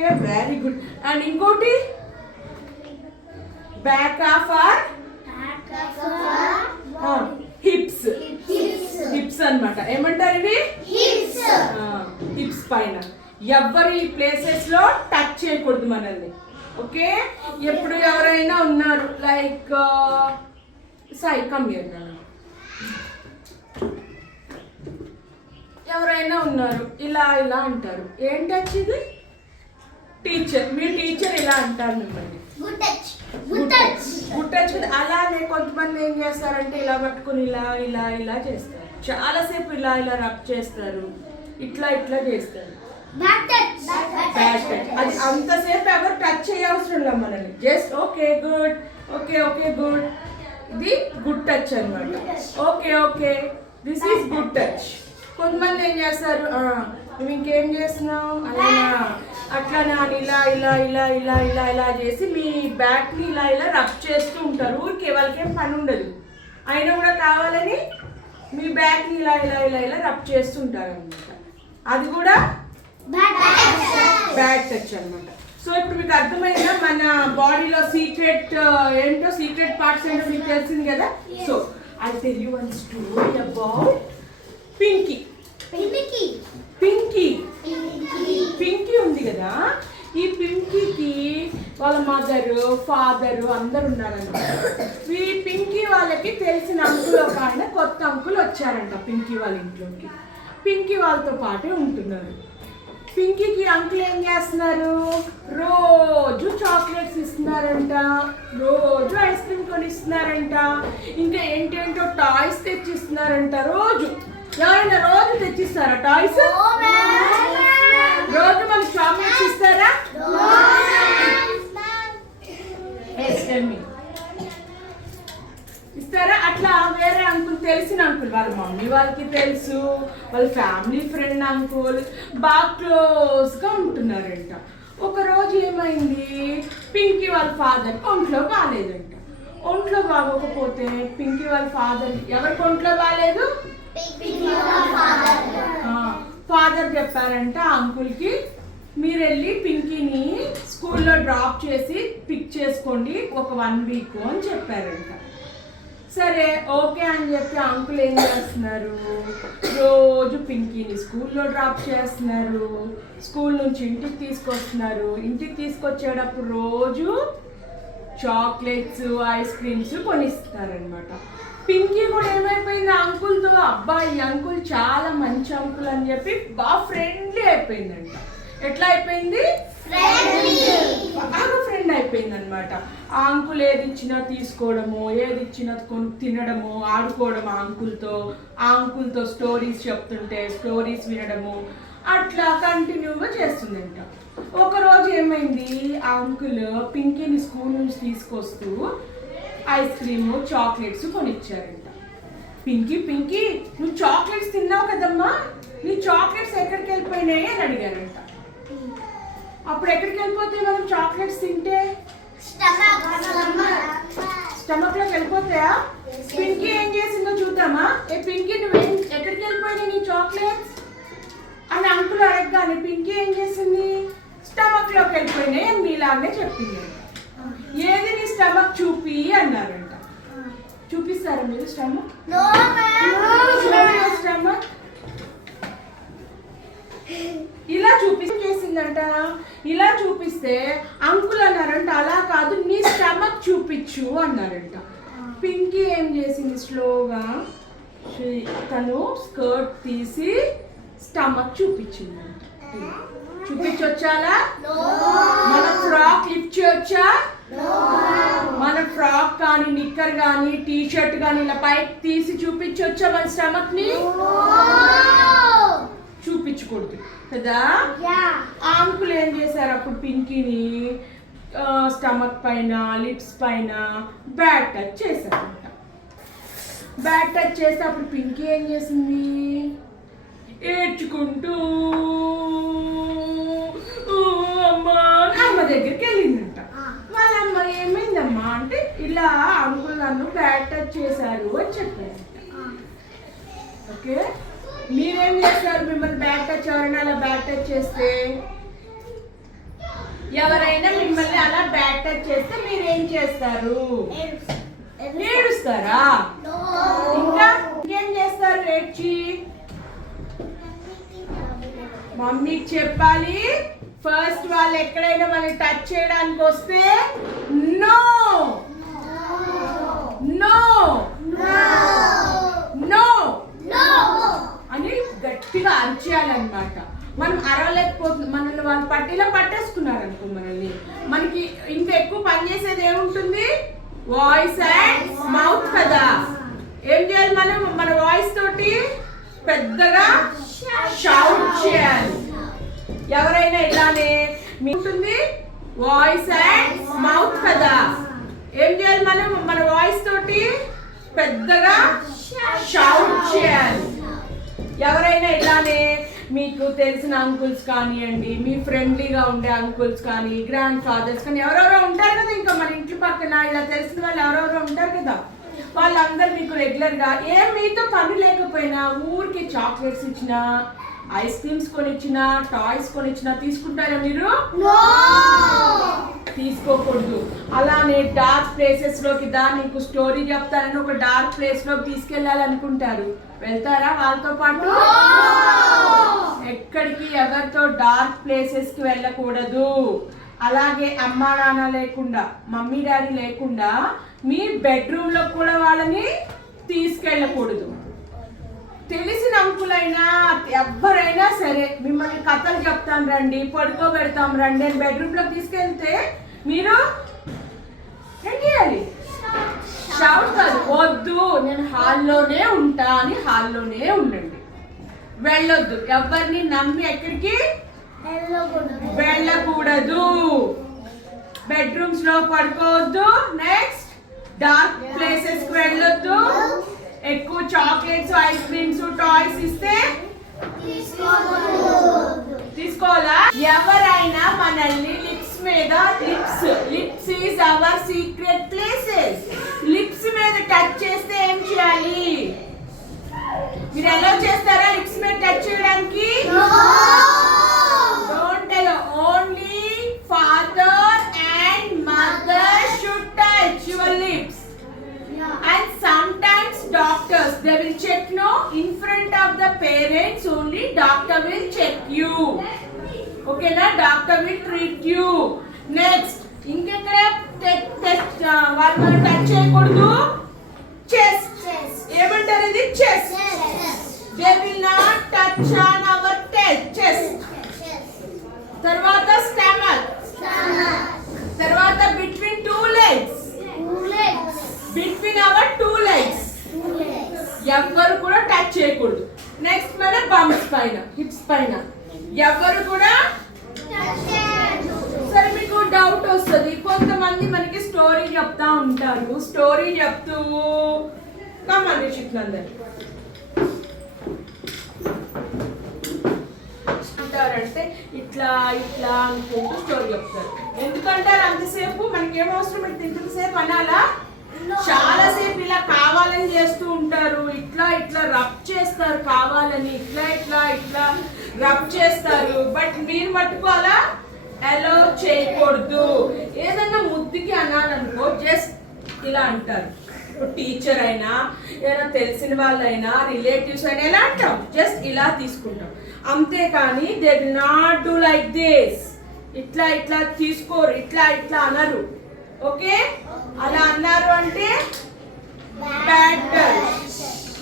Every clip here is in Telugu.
Okay very good. అండ్ ఇంకోటి back of our hips. Hips అన్నమాట. ఏమంటారు ఇవి? హిప్స్ పైన ఎవ్వరు ఈ ప్లేసెస్ లో టచ్ చేయకూడదు మనల్ని. ఓకే, ఎప్పుడు ఎవరైనా ఉన్నారు లైక్ సాయి కమ్ హియర్, ఎవరైనా ఉన్నారు ఇలా ఇలా అంటారు. ఏం టచ్ ఇది? టీచర్, మీ టీచర్ ఇలా అంటారు మిమ్మల్ని గుడ్ టచ్. అలానే కొంతమంది ఏం చేస్తారంటే ఇలా పట్టుకుని ఇలా ఇలా ఇలా చేస్తారు, చాలాసేపు ఇలా ఇలా రబ్ చేస్తారు, ఇట్లా ఇట్లా చేస్తారు. అది అంతసేపు ఎవరు టచ్ చేయవసరం లేదు మనల్ని. Just okay good, okay okay good. ఇది గుడ్ టచ్ అన్నమాట. Okay okay, this is good touch. కొంతమంది ఏం చేస్తారు, నువ్వు ఇంకేం చేస్తున్నావు అలానా అట్లానా అని ఇలా ఇలా ఇలా ఇలా ఇలా ఇలా చేసి మీ బ్యాక్ని ఇలా ఇలా రబ్ చేస్తూ ఉంటారు. ఊరికే వాళ్ళకేం పని ఉండదు, అయినా కూడా కావాలని మీ బ్యాక్ని ఇలా ఇలా ఇలా ఇలా రబ్ చేస్తుంటారు అనమాట. అది కూడా బ్యాడ్ టచ్ అన్నమాట. సో ఇప్పుడు మీకు అర్థమైందా మన బాడీలో సీక్రెట్ ఏంటో, సీక్రెట్ పార్ట్స్ ఏంటో మీకు తెలిసింది కదా. So I tell you one story about Pinky. Pinky ఉంది కదా, ఈ పింకీకి వాళ్ళ మదరు ఫాదరు అందరు ఉన్నారంట. ఈ పింకీ వాళ్ళకి తెలిసిన అంకుల్ ఒక ఆయన కొత్త అంకుల్ వచ్చారంట పింకీ వాళ్ళ ఇంట్లోకి. పింకీ వాళ్ళతో పాటే ఉంటున్నారు. పింకీకి అంకుల్ ఏం చేస్తున్నారు, రోజు చాక్లెట్స్ ఇస్తున్నారంట, రోజు ఐస్ క్రీమ్ కొనిస్తున్నారంట, ఇంకా ఏంటేంటో టాయ్స్ తెచ్చిస్తున్నారంట. రోజు ఎవరైనా రోజు తెచ్చిస్తారా టాయ్స్? రోజు మనకి చాక్లెట్స్ ఇస్తారా? ఇస్తారా? అట్లా వేరే అంకుల్, తెలిసిన అంకుల్, వాళ్ళ మమ్మీ వాళ్ళకి తెలుసు, వాళ్ళ ఫ్యామిలీ ఫ్రెండ్ అంకుల్, బాగా క్లోజ్గా ఉంటున్నారంట. ఒకరోజు ఏమైంది, పింకీ వాళ్ళ ఫాదర్కి ఒంట్లో బాగాలేదంట. ఒంట్లో బాగోకపోతే పింకీ వాళ్ళ ఫాదర్, ఎవరికి ఒంట్లో బాగాలేదు? ఫాదర్ చెప్పారంట అంకుల్కి, మీరు వెళ్ళి పింకీని స్కూల్లో డ్రాప్ చేసి పిక్ చేసుకోండి ఒక 1 వీక్ అని చెప్పారంట. సరే ఓకే అని చెప్పి అంకుల్ ఏం చేస్తున్నారు, రోజు పింకీని స్కూల్లో డ్రాప్ చేస్తున్నారు, స్కూల్ నుంచి ఇంటికి తీసుకొస్తున్నారు. ఇంటికి తీసుకొచ్చేటప్పుడు రోజు చాక్లెట్స్ ఐస్ క్రీమ్స్ కొనిస్తారనమాట. పింకీ కూడా ఏమైపోయింది అంకుల్తో, అబ్బాయి అంకుల్ చాలా మంచి అంకుల్ అని చెప్పి బాగా ఫ్రెండ్లీ అయిపోయిందంట. ఎట్లా అయిపోయింది? బాగా ఫ్రెండ్ అయిపోయింది అనమాట. ఆ అంకుల్ ఏది ఇచ్చినా తీసుకోవడము, ఏది ఇచ్చినా తినడము, ఆడుకోవడం ఆ అంకుల్తో స్టోరీస్ చెప్తుంటే స్టోరీస్ వినడము, అట్లా కంటిన్యూగా చేస్తుందంట. ఒకరోజు ఏమైంది, ఆ అంకుల్ పింకీని స్కూల్ నుంచి తీసుకొస్తూ ఐస్ క్రీమ్ చాక్లెట్స్ కొనిచ్చారంట. పింకీ నువ్వు చాక్లెట్స్ తిన్నావు కదమ్మా, నీ చాక్లెట్స్ ఎక్కడికి వెళ్ళిపోయినాయి అని అడిగారంట. అప్పుడు ఎక్కడికి వెళ్ళిపోతాయి మనం చాక్లెట్స్ తింటే? స్టమక్ లోకి వెళ్ళిపోతాయా? పింకీ ఏం చేసిందో చూద్దామా? పింకీ నువ్వేం ఎక్కడికి వెళ్ళిపోయినాయి నీ చాక్లెట్స్ అని అంకుల్ అడగగానే పింకీ ఏం చేసింది, స్టమక్ లోకి వెళ్ళిపోయినాయి అని మీలాగే చెప్పింది. ఏది నీ స్టమక్ చూపి అన్నారంట. చూపిస్తారా మీరు స్టమక్? స్టమక్ ఇలా చేసిందంట. ఇలా చూపిస్తే అంకుల్ అన్నారంట, అలా కాదు నీ స్టమక్ చూపించు అన్నారంట. పింకీ ఏం చేసింది, స్లోగా తను స్కర్ట్ తీసి స్టమక్ చూపించిందంట. చూపించొచ్చాలా? మన ఫ్రాక్ లిఫ్ట్ చేయొచ్చా? మన ఫ్రాక్ కానీ నిక్కర్ కానీ టీ షర్ట్ కానీ ఇలా పైకి తీసి చూపించొచ్చా మన స్టమక్ ని? చూపించకూడదు కదా. అంకుల్ ఏం చేశారు అప్పుడు పింకీని స్టమక్ పైన లిప్స్ పైన బ్యాడ్ టచ్ చేశారంట. బ్యాడ్ టచ్ చేస్తే అప్పుడు పింకీ ఏం చేసింది, ఏడ్చుకుంటూ అమ్మ దగ్గరికి వెళ్ళిందంట. వాళ్ళ అమ్మ ఏమైందమ్మా అంటే, ఇలా అంకుల్ నన్ను బ్యాడ్ టచ్ చేశారు అని చెప్పారంట. ఓకే, మీరేం చేస్తారు? మిమ్మల్ని బ్యాడ్ టచ్ ఎవరైనా అలా బ్యాడ్ టచ్ చేస్తే ఎవరైనా మిమ్మల్ని అలా బ్యాడ్ టచ్ చేస్తే మీరు ఏం చేస్తారు? ఏడుస్తారా? ఇంకా ఇంకేం చేస్తారు? ఏడ్చి మమ్మీకి చెప్పాలి. ఫస్ట్ వాళ్ళు ఎక్కడైనా మనల్ని టచ్ చేయడానికి వస్తే నో నో నో అని గట్టిగా అరిచేయాలన్నమాట. మనం అరవలేకపోతుంది. మనల్ని వాళ్ళు పట్టిలా పట్టేసుకున్నారు అనుకో మనకి ఇంకా ఎక్కువ పనిచేసేది ఏముంటుంది? వాయిస్ అండ్ మౌత్ కదా. ఏం చేయాలి? మనం మన వాయిస్ తోటి పెద్దగా షౌట్ చేయాలి. ఎవరైనా ఇలానే ఉంటుంది వాయిస్ అండ్ మౌత్ కదా. ఏం చేయాలి? మనం మన వాయిస్ తోటి పెద్దగా షౌట్ చేయాలి. ఎవరైనా ఇలానే మీకు తెలిసిన అంకుల్స్ కానివ్వండి, మీ ఫ్రెండ్లీగా ఉండే అంకుల్స్ కానీ, గ్రాండ్ ఫాదర్స్ కానీ ఎవరెవరో ఉంటారు కదా, ఇంకా మన ఇంటి పక్కన ఇలా తెలిసిన వాళ్ళు ఎవరెవరో ఉంటారు కదా, వాళ్ళందరూ మీకు రెగ్యులర్గా ఏం మీతో పని లేకపోయినా ఊరికి చాక్లెట్స్ ఇచ్చినా, ఐస్ క్రీమ్స్ కొనిచ్చినా, టాయ్స్ కొనిచ్చినా తీసుకుంటారా మీరు? తీసుకోకూడదు. అలానే డార్క్ ప్లేసెస్ లోకి నీకు స్టోరీ చెప్తానని ఒక డార్క్ ప్లేస్ లోకి తీసుకెళ్ళాలనుకుంటారు, వెళ్తారా వాళ్ళతో పాటు? ఎక్కడికి ఎవరితో డార్క్ ప్లేసెస్ కి వెళ్ళకూడదు. అలాగే అమ్మా నాన్న లేకుండా, మమ్మీ డాడీ లేకుండా మీ బెడ్రూమ్ లో కూడా వాళ్ళని తీసుకెళ్ళకూడదు. తెలిసిన అంకులైనా ఎవరైనా సరే మిమ్మల్ని కథలు చెప్తాను రండి, పడుకోబెడతాం రండి అని బెడ్రూమ్ లో తీసుకెళ్తే మీరు ఏం చేయాలి? షౌట్ కాదు, వద్దు నేను హాల్లోనే ఉంటా అని హాల్లోనే ఉండండి. వెళ్ళొద్దు. ఎవరిని నమ్మి ఎక్కడికి వెళ్ళకూడదు. బెడ్రూమ్స్ లో పడుకోవద్దు. నెక్స్ట్ డార్క్ ప్లేసెస్ కి వెళ్ళొద్దు. ఎక్కువ చాక్లెట్స్, ఐస్ క్రీమ్స్, టాయ్స్ ఇస్తే తీసుకోవాలా? ఎవరైనా మనల్ని లిప్స్ మీద, lips is our secret places, lips మీద టచ్ చేస్తే ఏం చేయాలి? మీరు ఎలా చేస్తారా లిప్స్ మీద టచ్ చేయడానికి? Don't allow. Only father and mother should touch your lips. And sometimes doctors, they will check in front of the parents only doctor will check you. Okay na? Doctor will treat you. Next, ఇంకెక్కడ వాళ్ళు టచ్ చేయకూడదు? చెస్ట్. ఏమంటారు ఇది? Chest. They will not touch on our chest. తర్వాత stomach. తర్వాత between two legs. Between our two legs. ఎవరు కూడా టచ్ చేయకూడదు. నెక్స్ట్ మన బంప్స్ పైన, హిప్స్ పైన ఎవరు కూడా. సరే మీకు డౌట్ వస్తుంది, కొంతమంది మనకి స్టోరీ చెప్తా ఉంటారు. స్టోరీ చెప్తూ కమాండ్ చిట్లందరు అంటారంటే ఇట్లా ఇట్లా అనుకుంటూ స్టోరీ చెప్తారు. ఎందుకంటారు అంతసేపు? మనకేం అవసరం అయితే ఇంతసేపు అనాలా? చాలా సేపు ఇలా కావాలని చేస్తూ ఉంటారు. ఇట్లా ఇట్లా రబ్ చేస్తారు కావాలని, ఇట్లా ఇట్లా ఇట్లా రబ్ చేస్తారు. బట్ మీరు మట్టుకు అలా అలో చేయకూడదు. ఏదన్నా ముద్దుకి అనాలనుకో జస్ట్ ఇలా అంటారు. టీచర్ అయినా, ఏదైనా తెలిసిన వాళ్ళైనా, రిలేటివ్స్ అయినా ఎలా అంటాం? జస్ట్ ఇలా తీసుకుంటాం అంతేకాని they will not do like this. ఇట్లా ఇట్లా తీసుకోరు, ఇట్లా ఇట్లా అనరు. ఓకే? అలా అన్నారు అంటే బ్యాడ్ టచ్.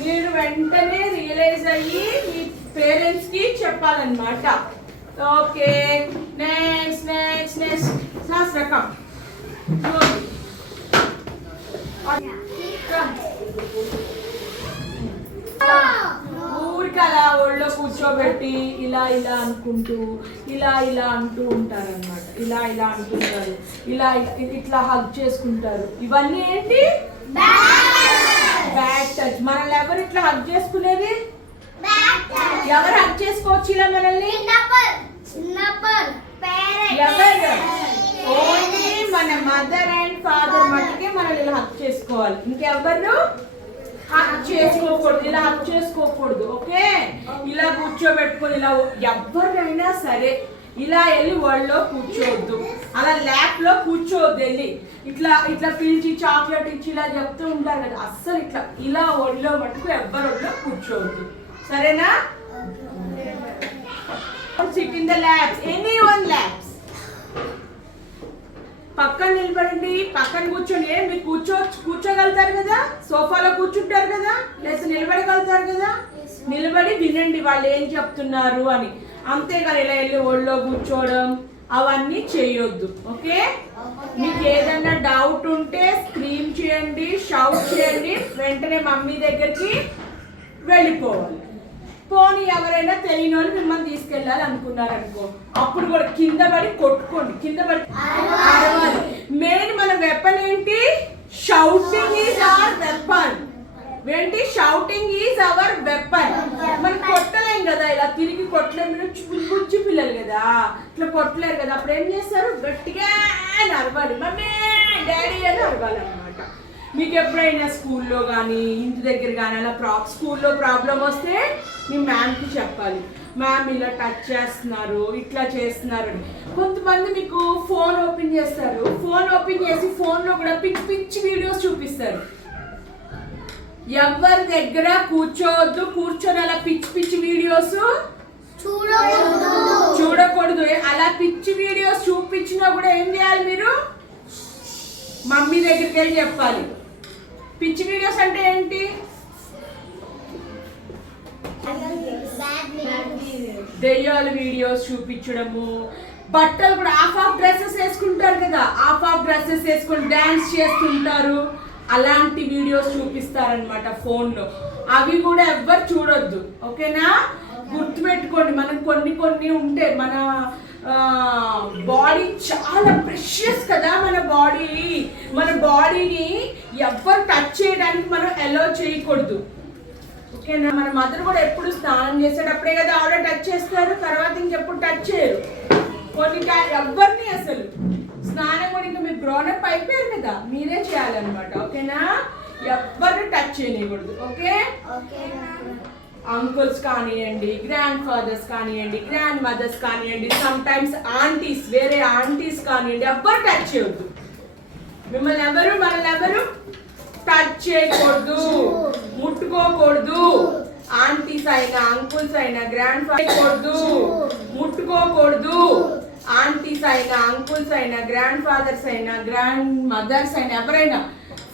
మీరు వెంటనే రియలైజ్ అయ్యి మీ పేరెంట్స్ కి చెప్పాలన్నమాట. ఓకే, నెక్స్ట్ నెక్స్ట్ నెక్స్ట్ శాస్త్రకం. ఊరికి అలా ఒళ్ళో కూర్చోబెట్టి ఇలా ఇలా అనుకుంటూ ఇలా ఇలా అంటూ ఉంటారన్నమాట. ఇలా ఇలా అంటుంటారు, ఇలా ఇట్లా హగ్ చేసుకుంటారు. ఇవన్నీ ఏంటి? Bad touch. మనల్ని ఎవరు ఇట్లా హగ్ చేసుకునేది? ఎవరు హగ్ చేసుకోవచ్చు ఇలా మనల్ని? ఎవరు? ఓన్లీ మన మదర్ అండ్ ఫాదర్ మట్టుకే మనల్ని ఇలా హగ్ చేసుకోవాలి. ఇంకెవరు హగ్ చేసుకోకూడదు. ఇలా హగ్ చేసుకోకూడదు. ఓకే? ఇలా కూర్చోబెట్టుకొని ఇలా ఎవరైనా సరే ఇలా వెళ్ళి ఒళ్ళో కూర్చోవద్దు, అలా ల్యాప్ లో కూర్చోవద్దు. వెళ్ళి ఇట్లా ఇట్లా పిలిచి చాక్లెట్ ఇచ్చి ఇలా చెప్తూ ఉంటారు కదా, అస్సలు ఇట్లా ఇలా ఒళ్ళో మటుకు ఎవ్వరు ఒళ్ళో కూర్చోవద్దు, సరేనా? SIT in the labs, any one labs. పక్కన నిలబడండి, పక్కన కూర్చోండి. మీరు కూర్చోగలుగుతారు కదా, సోఫాలో కూర్చుంటారు కదా, లేదా నిలబడగలుగుతారు కదా, నిలబడి వినండి వాళ్ళు ఏం చెప్తున్నారు అని. అంతేగాని ఇలా వెళ్ళి ఒళ్ళో కూర్చోవడం అవన్నీ చేయొద్దు, ఓకే? మీకు ఏదైనా డౌట్ ఉంటే స్క్రీన్ చేయండి, షౌట్ చేయండి, వెంటనే మమ్మీ దగ్గరికి వెళ్ళిపోవాలి. పోనీ ఎవరైనా తెలియని వాళ్ళు మిమ్మల్ని తీసుకెళ్ళాలి అనుకున్నారనుకో, అప్పుడు కూడా కింద పడి కొట్టుకోండి, కింద పడి అరవాలి. మెయిన్ మన వెపన్ ఏంటి? Shouting is our weapon. ఏంటి? Shouting is our weapon. మనం కొట్టలేం కదా, ఇలా తిరిగి కొట్టలేము, బుజ్జి పిల్లలు కదా, ఇట్లా కొట్టలేరు కదా. అప్పుడు ఏం చేస్తారు? గట్టిగా అరవాలి, మమ్మీ డాడీ అని అరవాలి అన్నమాట. మీకు ఎప్పుడైనా స్కూల్లో కానీ ఇంటి దగ్గర కానీ అలా స్కూల్లో ప్రాబ్లం వస్తే మీ మ్యామ్కి చెప్పాలి, మ్యామ్ ఇలా టచ్ చేస్తున్నారు, ఇట్లా చేస్తున్నారు అని. కొంతమంది మీకు ఫోన్ ఓపెన్ చేస్తారు, ఫోన్ ఓపెన్ చేసి ఫోన్లో కూడా పిచ్చి పిచ్చి వీడియోస్ చూపిస్తారు. ఎవరి దగ్గర కూర్చోవద్దు, కూర్చొని అలా పిచ్చి పిచ్చి వీడియోస్ చూడకూడదు. అలా పిచ్చి వీడియోస్ చూపించినా కూడా ఏం చేయాలి? మీరు మమ్మీ దగ్గరికి వెళ్ళి చెప్పాలి. పిచ్చి వీడియోస్ అంటే ఏంటి? దెయ్యాల వీడియోస్ చూపించడము, బట్టలు కూడా ఆఫ్ డ్రెస్సెస్ వేసుకుంటారు కదా, ఆఫ్ డ్రెస్సెస్ వేసుకొని డాన్స్ చేస్తుంటారు, అలాంటి వీడియోస్ చూపిస్తారనమాట ఫోన్లో. అవి కూడా ఎవ్వరు చూడొద్దు, ఓకేనా? గుర్తుపెట్టుకోండి, మనం కొన్ని ఉంటే మన బాడీ చాలా ప్రెషియస్ కదా, మన బాడీని ఎవ్వరు టచ్ చేయడానికి మనం అలౌ చేయకూడదు, ఓకేనా? మన మదర్ కూడా ఎప్పుడు స్నానం చేసేటప్పుడే కదా ఆవిడ టచ్ చేస్తారు, తర్వాత ఇంకెప్పుడు టచ్ చేయరు. కొన్ని ఎవరిని అసలు స్నానం కూడా ఇంకా మీరు గ్రోనప్ అయిపోయారు కదా, మీరే చేయాలన్నమాట, ఓకేనా? ఎవరిని టచ్ చేయకూడదు, ఓకే? అంకుల్స్ కానివ్వండి, గ్రాండ్ ఫాదర్స్ కానివ్వండి, గ్రాండ్ మదర్స్ కానివ్వండి, సమ్ టైమ్స్ ఆంటీస్, వేరే ఆంటీస్ కానివ్వండి, ఎవ్వరు టచ్ చేయొద్దు. మనల్ని ఎవరు టచ్ చేయకూడదు, ముట్టుకోకూడదు. ఆంటీస్ అయినా, అంకుల్స్ అయినా, గ్రాండ్ ఫాదర్స్ ముట్టుకోకూడదు. ఆంటీస్ అయినా, అంకుల్స్ అయినా, గ్రాండ్ ఫాదర్స్ అయినా, గ్రాండ్ మదర్స్ అయినా ఎవరైనా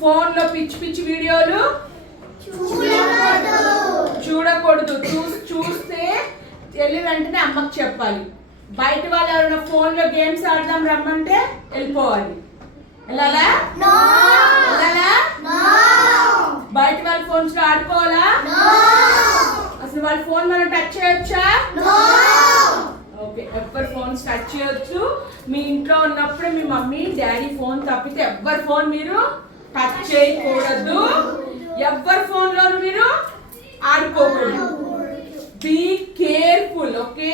ఫోన్లో పిచ్చి పిచ్చి వీడియోలు చూడకూడదు. చూస్తే వెళ్ళి వెంటనే అమ్మకి చెప్పాలి. బయట వాళ్ళు ఎవరైనా ఫోన్లో గేమ్స్ ఆడదాం రమ్మంటే వెళ్ళిపోవాలి. వెళ్ళాలా? బయట వాళ్ళ ఫోన్స్ లో ఆడుకోవాలా? అసలు వాళ్ళ ఫోన్ మనం టచ్ చేయొచ్చా? ఓకే, ఎవరి ఫోన్స్ టచ్ చేయొచ్చు. మీ ఇంట్లో ఉన్నప్పుడే మీ మమ్మీ డాడీ ఫోన్ తప్పితే ఎవరి ఫోన్ మీరు టచ్ చేయకూడదు. ఎవరి ఫోన్ లో మీరు ఆడుకోకూడదు. Be careful, okay?